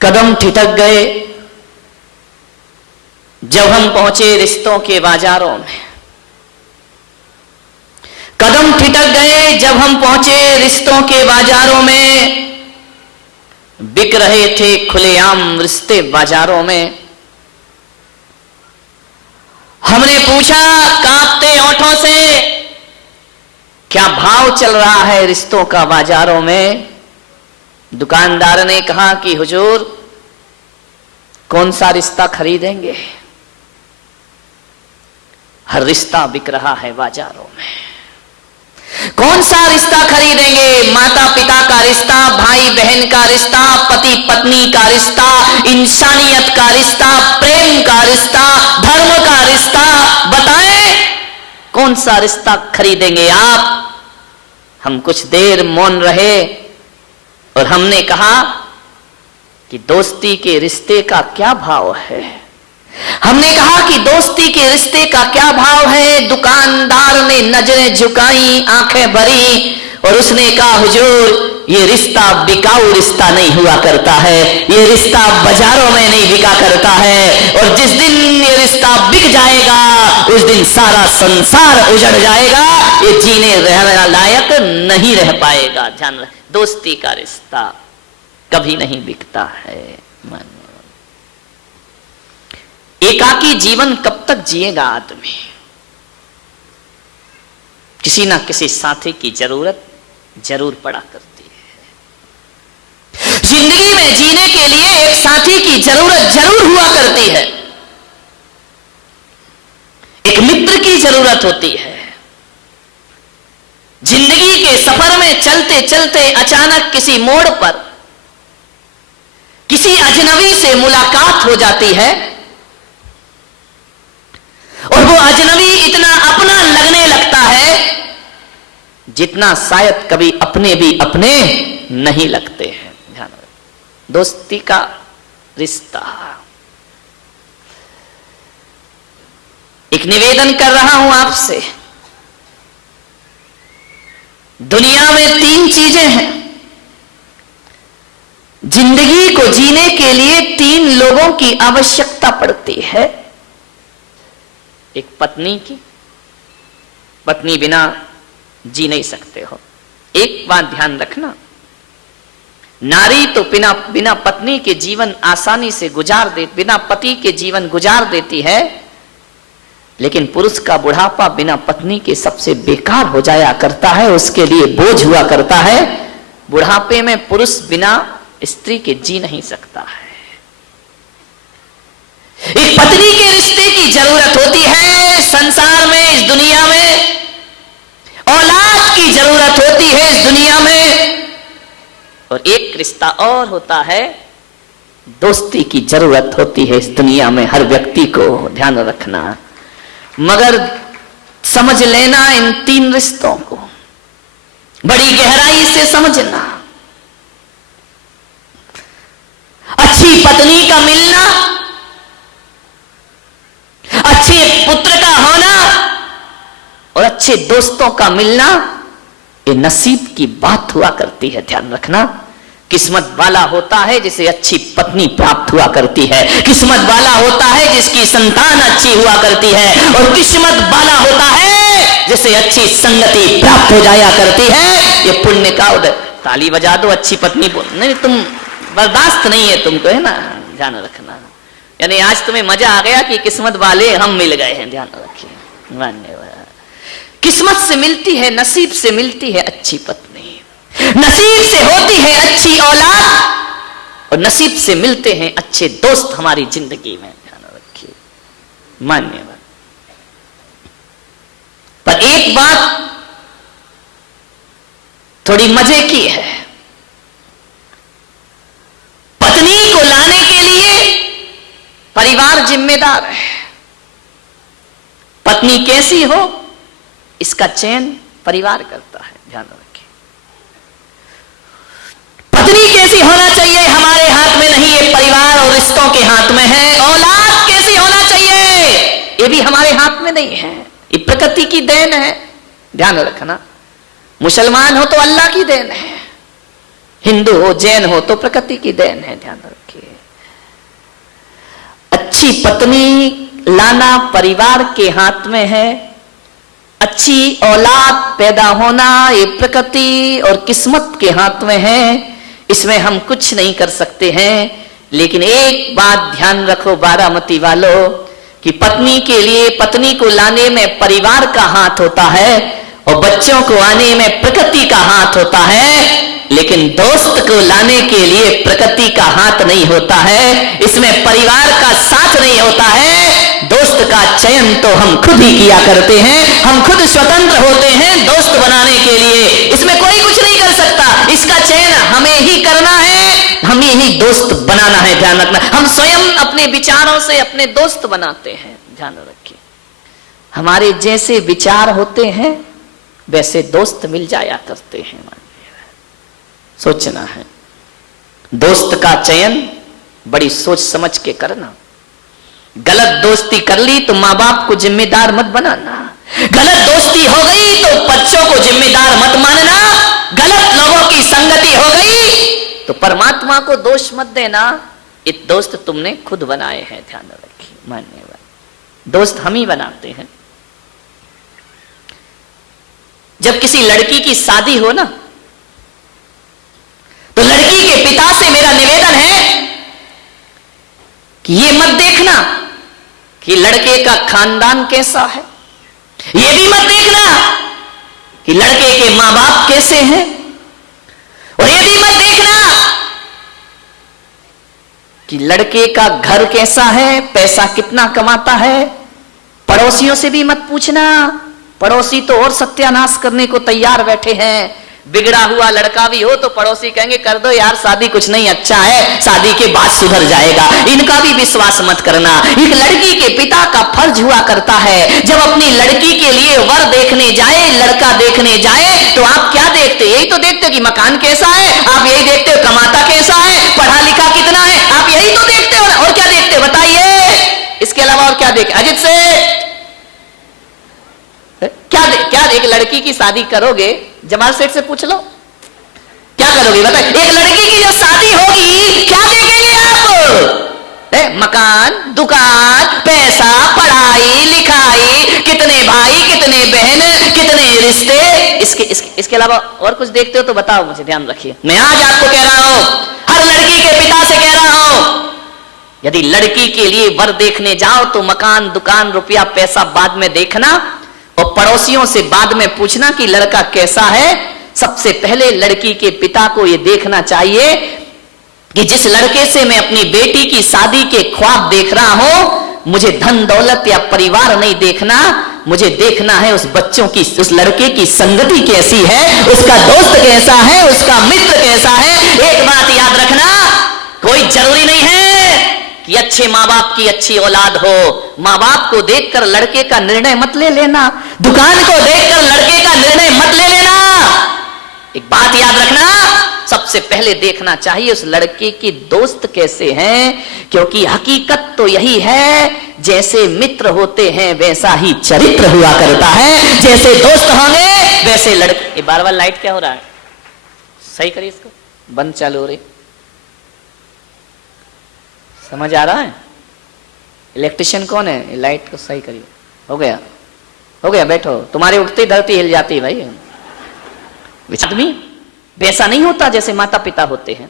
कदम ठिठक गए जब हम पहुंचे रिश्तों के बाजारों में। कदम ठिठक गए जब हम पहुंचे रिश्तों के बाजारों में। बिक रहे थे खुलेआम रिश्ते बाजारों में। हमने पूछा कांपते होठों से, क्या भाव चल रहा है रिश्तों का बाजारों में? दुकानदार ने कहा कि हुजूर, कौन सा रिश्ता खरीदेंगे? हर रिश्ता बिक रहा है बाजारों में। कौन सा रिश्ता खरीदेंगे? माता पिता का रिश्ता, भाई बहन का रिश्ता, पति पत्नी का रिश्ता, इंसानियत का रिश्ता, प्रेम का रिश्ता, धर्म का रिश्ता। बताएं कौन सा रिश्ता खरीदेंगे आप? हम कुछ देर मौन रहे और हमने कहा कि दोस्ती के रिश्ते का क्या भाव है। हमने कहा कि दोस्ती के रिश्ते का क्या भाव है। दुकानदार ने नजरें झुकाई, आंखें भरी और उसने कहा, हुजूर, ये रिश्ता बिकाऊ रिश्ता नहीं हुआ करता है। ये रिश्ता बाजारों में नहीं बिका करता है। और जिस दिन ये रिश्ता बिक जाएगा उस दिन सारा संसार उजड़ जाएगा। ये जीने रहने लायक नहीं रह पाएगा। ध्यान रहे, दोस्ती का रिश्ता कभी नहीं बिकता है। एकाकी जीवन कब तक जिएगा आदमी? किसी ना किसी साथी की जरूरत जरूर पड़ा करती है। जिंदगी में जीने के लिए एक साथी की जरूरत जरूर हुआ करती है। एक मित्र की जरूरत होती है। जिंदगी के सफर में चलते चलते अचानक किसी मोड़ पर किसी अजनबी से मुलाकात हो जाती है और वो अजनबी इतना अपना लगने लगता है जितना शायद कभी अपने भी अपने नहीं लगते हैं। ध्यान रखें, दोस्ती का रिश्ता। एक निवेदन कर रहा हूं आपसे। दुनिया में 3 चीजें हैं। जिंदगी को जीने के लिए 3 लोगों की आवश्यकता पड़ती है। एक पत्नी की, पत्नी बिना जी नहीं सकते हो। एक बात ध्यान रखना, नारी तो बिना पत्नी के जीवन आसानी से बिना पति के जीवन गुजार देती है, लेकिन पुरुष का बुढ़ापा बिना पत्नी के सबसे बेकार हो जाया करता है, उसके लिए बोझ हुआ करता है। बुढ़ापे में पुरुष बिना स्त्री के जी नहीं सकता है। एक पत्नी के रिश्ते की जरूरत होती है संसार में, इस दुनिया में। औलाद की जरूरत होती है इस दुनिया में। और एक रिश्ता और होता है, दोस्ती की जरूरत होती है इस दुनिया में हर व्यक्ति को। ध्यान रखना, मगर समझ लेना इन 3 रिश्तों को, बड़ी गहराई से समझना। अच्छी पत्नी का मिलना, अच्छे पुत्र का होना और अच्छे दोस्तों का मिलना, ये नसीब की बात हुआ करती है। ध्यान रखना, किस्मत वाला होता है जिसे अच्छी पत्नी प्राप्त हुआ करती है। किस्मत वाला होता है जिसकी संतान अच्छी हुआ करती है। और किस्मत वाला होता है जिसे अच्छी संगति प्राप्त हो जाया करती है। ये पुण्य का उदय। ताली बजा दो, अच्छी पत्नी बोल। नहीं, तुम बर्दाश्त नहीं है तुमको, है ना? ध्यान रखना, यानी आज तुम्हें मजा आ गया कि किस्मत वाले हम मिल गए हैं। ध्यान रखिए, धन्यवाद। किस्मत से मिलती है, नसीब से मिलती है अच्छी पत्नी, नसीब से होती है अच्छी औलाद और नसीब से मिलते हैं अच्छे दोस्त हमारी जिंदगी में। ध्यान रखिए, मान्यवाद। पर एक बात थोड़ी मजे की है। पत्नी को लाने के लिए परिवार जिम्मेदार है। पत्नी कैसी हो इसका चयन परिवार करता है। ध्यान रखिए, पत्नी कैसी होना चाहिए हमारे हाथ में नहीं, ये परिवार और रिश्तों के हाथ में है। औलाद कैसी होना चाहिए ये भी हमारे हाथ में नहीं है, ये प्रकृति की देन है। ध्यान रखना, मुसलमान हो तो अल्लाह की देन है, हिंदू हो जैन हो तो प्रकृति की देन है, ध्यान रखिए। अच्छी पत्नी लाना परिवार के हाथ में है, अच्छी औलाद पैदा होना ये प्रकृति और किस्मत के हाथ में है, इसमें हम कुछ नहीं कर सकते हैं। लेकिन एक बात ध्यान रखो बारामती वालों, कि पत्नी के लिए, पत्नी को लाने में परिवार का हाथ होता है और बच्चों को आने में प्रकृति का हाथ होता है, लेकिन दोस्त को लाने के लिए प्रकृति का हाथ नहीं होता है, इसमें परिवार का साथ नहीं होता है। दोस्त का चयन तो हम खुद ही किया करते हैं, हम खुद स्वतंत्र होते हैं दोस्त बनाने के लिए, इसमें कोई कुछ नहीं कर सकता। इसका चयन हमें ही करना है, हमें ही दोस्त बनाना है, ध्यान रखना। हम स्वयं अपने विचारों से अपने दोस्त बनाते हैं, ध्यान रखिए। हमारे जैसे विचार होते हैं वैसे दोस्त मिल जाया करते हैं, सोचना है। दोस्त का चयन बड़ी सोच समझ के करना। गलत दोस्ती कर ली तो माँ बाप को जिम्मेदार मत बनाना, गलत दोस्ती हो गई तो बच्चों को जिम्मेदार मत मानना, गलत लोगों की संगति हो गई तो परमात्मा को दोष मत देना। ये दोस्त तुमने खुद बनाए हैं, ध्यान रखिए, मान्यवर। दोस्त हम ही बनाते हैं। जब किसी लड़की की शादी हो ना, तो लड़की के पिता से मेरा निवेदन है कि ये मत देखना कि लड़के का खानदान कैसा है, ये भी मत देखना कि लड़के के मां बाप कैसे हैं, और ये भी मत देखना कि लड़के का घर कैसा है, पैसा कितना कमाता है। पड़ोसियों से भी मत पूछना, पड़ोसी तो और सत्यानाश करने को तैयार बैठे हैं। बिगड़ा हुआ लड़का भी हो तो पड़ोसी कहेंगे कर दो यार शादी, कुछ नहीं अच्छा है, शादी के बाद सुधर जाएगा। इनका भी विश्वास मत करना। एक लड़की के पिता का फर्ज हुआ करता है, जब अपनी लड़की के लिए वर देखने जाए, लड़का देखने जाए, तो आप क्या देखते? यही तो देखते हो कि मकान कैसा है, आप यही देखते हो कमाता कैसा है, पढ़ा लिखा कितना है, आप यही तो देखते हो ना। और क्या देखते हो बताइए? इसके अलावा और क्या देखे? अजित से क्या एक लड़की की शादी करोगे, जमाल सेठ से पूछ लो, क्या करोगे बताइए? एक लड़की की जब शादी होगी क्या देखेंगे आप? मकान, दुकान, पैसा, पढ़ाई लिखाई, कितने भाई, कितने बहन, कितने रिश्ते, इसके अलावा और कुछ देखते हो तो बताओ मुझे, ध्यान रखिए। मैं आज आपको कह रहा हूं, हर लड़की के पिता से कह रहा हूं, यदि लड़की के लिए वर देखने जाओ तो मकान, दुकान, रुपया, पैसा बाद में देखना, और पड़ोसियों से बाद में पूछना कि लड़का कैसा है। सबसे पहले लड़की के पिता को यह देखना चाहिए कि जिस लड़के से मैं अपनी बेटी की शादी के ख्वाब देख रहा हूं, मुझे धन दौलत या परिवार नहीं देखना, मुझे देखना है उस बच्चों की, उस लड़के की संगति कैसी है, उसका दोस्त कैसा है, उसका मित्र कैसा है। एक बात याद रखना, कोई जरूरी नहीं है कि अच्छे माँ बाप की अच्छी औलाद हो। माँ बाप को देखकर लड़के का निर्णय मत ले लेना, दुकान को देखकर लड़के का निर्णय मत ले लेना। एक बात याद रखना, सबसे पहले देखना चाहिए उस लड़के के दोस्त कैसे हैं, क्योंकि हकीकत तो यही है, जैसे मित्र होते हैं वैसा ही चरित्र हुआ करता है, जैसे दोस्त होंगे वैसे लड़के। बार बार लाइट क्या हो रहा है, सही करिए इसको, बंद चालू हो रही, समझ आ रहा है? इलेक्ट्रिशियन कौन है? लाइट को सही करिए। हो गया, हो गया, बैठो। तुम्हारे उठते ही धरती हिल जाती है भाई। आदमी वैसा नहीं होता जैसे माता पिता होते हैं,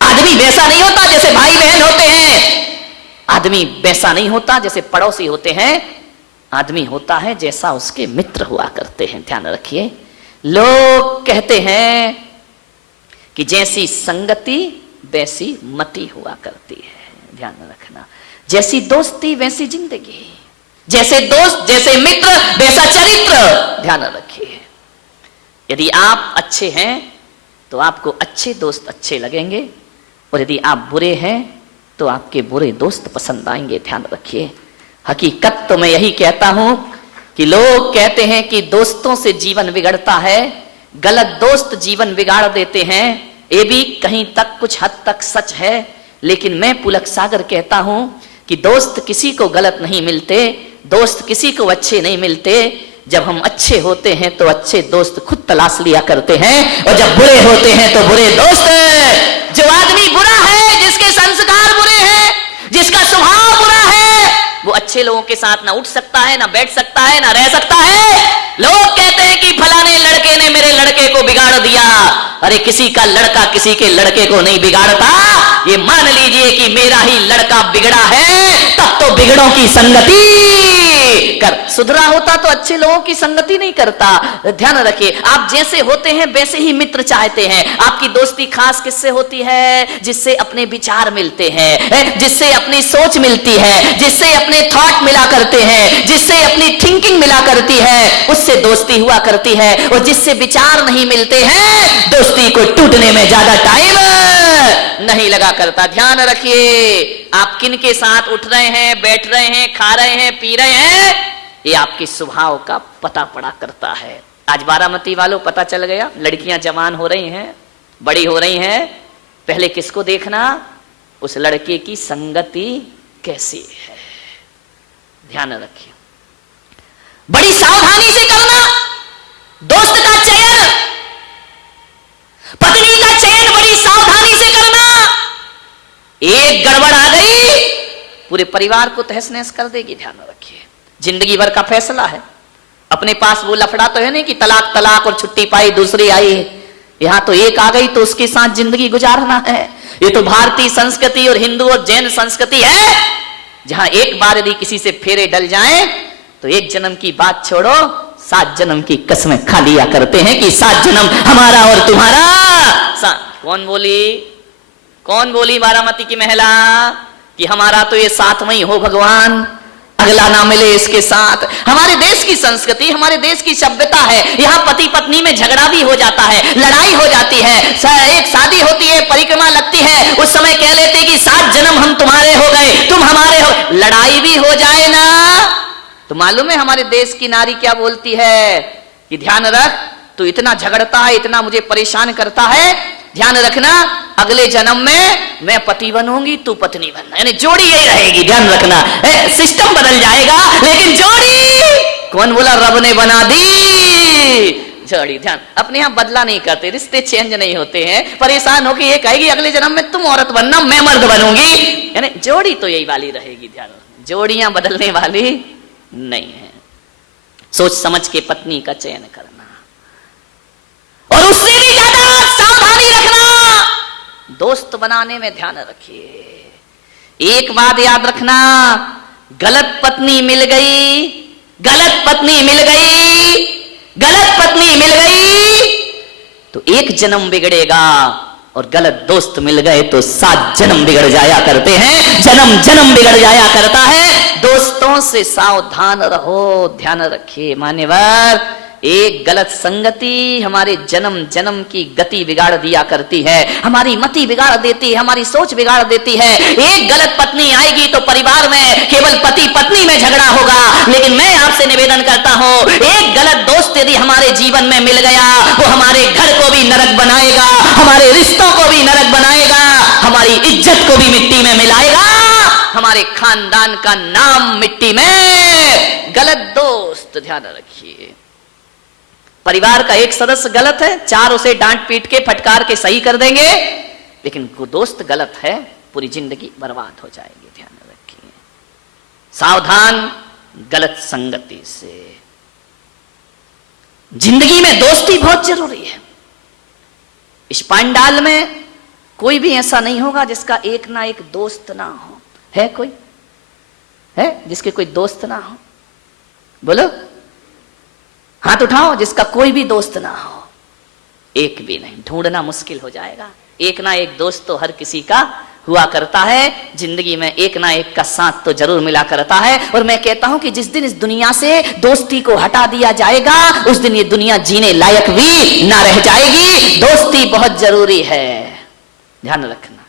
आदमी वैसा नहीं होता जैसे भाई बहन होते हैं, आदमी वैसा नहीं होता जैसे पड़ोसी होते हैं, आदमी होता है जैसा उसके मित्र हुआ करते हैं। ध्यान रखिए, लोग कहते हैं कि जैसी संगति वैसी मति हुआ करती है। ध्यान रखना, जैसी दोस्ती वैसी जिंदगी, जैसे दोस्त जैसे मित्र वैसा चरित्र। ध्यान रखिए, यदि आप अच्छे हैं तो आपको अच्छे दोस्त अच्छे लगेंगे, और यदि आप बुरे हैं तो आपके बुरे दोस्त पसंद आएंगे। ध्यान रखिए, हकीकत तो मैं यही कहता हूं कि लोग कहते हैं कि दोस्तों से जीवन बिगड़ता है, गलत दोस्त जीवन बिगाड़ देते हैं। ये भी कहीं तक कुछ हद तक सच है, लेकिन मैं पुलक सागर कहता हूं कि दोस्त किसी को गलत नहीं मिलते, दोस्त किसी को अच्छे नहीं मिलते। जब हम अच्छे होते हैं तो अच्छे दोस्त खुद तलाश लिया करते हैं, और जब बुरे होते हैं तो बुरे दोस्त। जो आदमी बुरा है, जिसके संस्कार बुरे हैं, जिसका स्वभाव बुरा है, वो अच्छे लोगों के साथ ना उठ सकता है, ना बैठ सकता है, ना रह सकता है। लोग कहते हैं कि फलाने लड़के ने मेरे लड़के को बिगाड़ दिया। अरे किसी का लड़का किसी के लड़के को नहीं बिगाड़ता। ये मान लीजिए कि मेरा ही लड़का बिगड़ा है, तब तो बिगड़ों की संगति कर। सुधरा होता तो अच्छे लोगों की संगति नहीं करता। ध्यान रखिए, आप जैसे होते हैं वैसे ही मित्र चाहते हैं। आपकी दोस्ती खास किससे होती है? जिससे अपने विचार मिलते हैं, जिससे अपनी सोच मिलती है, जिससे अपने थॉट मिला करते हैं, जिससे अपनी थिंकिंग मिला करती है, उससे दोस्ती हुआ करती है। और जिससे विचार नहीं मिलते हैं, दोस्ती को टूटने में ज्यादा टाइम नहीं लगा करता। ध्यान रखिए, आप किन के साथ उठ रहे हैं, बैठ रहे हैं, खा रहे हैं, पी रहे हैं, ये आपके स्वभाव का पता पड़ा करता है। आज बारामती वालों पता चल गया, लड़कियां जवान हो रही हैं, बड़ी हो रही हैं, पहले किसको देखना? उस लड़के की संगति कैसी है। ध्यान रखिए, बड़ी सावधानी से करना दोस्त का चयन, पत्नी का चयन बड़ी सावधानी से करना। एक गड़बड़ आ गई, पूरे परिवार को तहस नहस कर देगी। ध्यान रखिए, जिंदगी भर का फैसला है। अपने पास वो लफड़ा तो है नहीं कि तलाक तलाक और छुट्टी पाई दूसरी आई है। यहां तो एक आ गई तो उसके साथ जिंदगी गुजारना है। ये तो भारतीय संस्कृति और हिंदू और जैन संस्कृति है, जहां एक बार यदि किसी से फेरे डल जाएं तो एक जन्म की बात छोड़ो, 7 जन्म की कसमें खा लिया करते हैं कि 7 जन्म हमारा और तुम्हारा। कौन बोली बारामती की महिला कि हमारा तो ये 7वां ही हो भगवान, अगला ना मिले इसके साथ। हमारे देश की संस्कृति, हमारे देश की सभ्यता है, यहाँ पति पत्नी में झगड़ा भी हो जाता है, लड़ाई हो जाती है, एक शादी होती है, परिक्रमा लगती है, उस समय कह लेते कि 7 जन्म हम तुम्हारे हो गए, तुम हमारे हो। लड़ाई भी हो जाए ना तो मालूम है हमारे देश की नारी क्या बोलती है कि ध्यान रख, तू इतना झगड़ता है, इतना मुझे परेशान करता है, ध्यान रखना अगले जन्म में मैं पति बनूंगी, तू पत्नी बनना। यानी जोड़ी यही रहेगी। ध्यान रखना, सिस्टम बदल जाएगा लेकिन जोड़ी कौन बोला? रब ने बना दी जोड़ी। ध्यान, अपने यहां बदला नहीं करते, रिश्ते चेंज नहीं होते हैं। परेशान होकर ये कहेगी अगले जन्म में तुम औरत बनना, मैं मर्द बनूंगी। यानी जोड़ी तो यही वाली रहेगी। ध्यान, जोड़ियां बदलने वाली नहीं है। सोच समझ के पत्नी का चयन करना, और उससे भी ज्यादा सावधानी रखना दोस्त बनाने में। ध्यान रखिए, एक बात याद रखना, गलत पत्नी मिल गई, गलत पत्नी मिल गई, गलत पत्नी मिल गई तो एक जन्म बिगड़ेगा, और गलत दोस्त मिल गए तो 7 जन्म बिगड़ जाया करते हैं, जन्म जन्म बिगड़ जाया करता है। दोस्तों से सावधान रहो। ध्यान रखिए मान्यवर, एक गलत संगति हमारे जन्म जन्म की गति बिगाड़ दिया करती है, हमारी मति बिगाड़ देती है, हमारी सोच बिगाड़ देती है। एक गलत पत्नी आएगी तो परिवार में केवल पति पत्नी में झगड़ा होगा। लेकिन मैं आपसे निवेदन करता हूं, एक गलत दोस्त यदि हमारे जीवन में मिल गया, वो हमारे घर को भी नरक बनाएगा, हमारे रिश्तों को भी नरक बनाएगा, हमारी इज्जत को भी मिट्टी में मिलाएगा, हमारे खानदान का नाम मिट्टी में। गलत दोस्त, ध्यान रखिए, परिवार का एक सदस्य गलत है, 4 उसे डांट पीट के फटकार के सही कर देंगे, लेकिन वो दोस्त गलत है, पूरी जिंदगी बर्बाद हो जाएगी। ध्यान रखिए, सावधान गलत संगति से। जिंदगी में दोस्ती बहुत जरूरी है। इस पांडाल में कोई भी ऐसा नहीं होगा जिसका एक ना एक दोस्त ना हो। है कोई? है जिसके कोई दोस्त ना हो? बोलो, हाथ उठाओ जिसका कोई भी दोस्त ना हो। एक भी नहीं, ढूंढना मुश्किल हो जाएगा। एक ना एक दोस्त तो हर किसी का हुआ करता है। जिंदगी में एक ना एक का साथ तो जरूर मिला करता है। और मैं कहता हूं कि जिस दिन इस दुनिया से दोस्ती को हटा दिया जाएगा, उस दिन ये दुनिया जीने लायक भी ना रह जाएगी। दोस्ती बहुत जरूरी है, ध्यान रखना।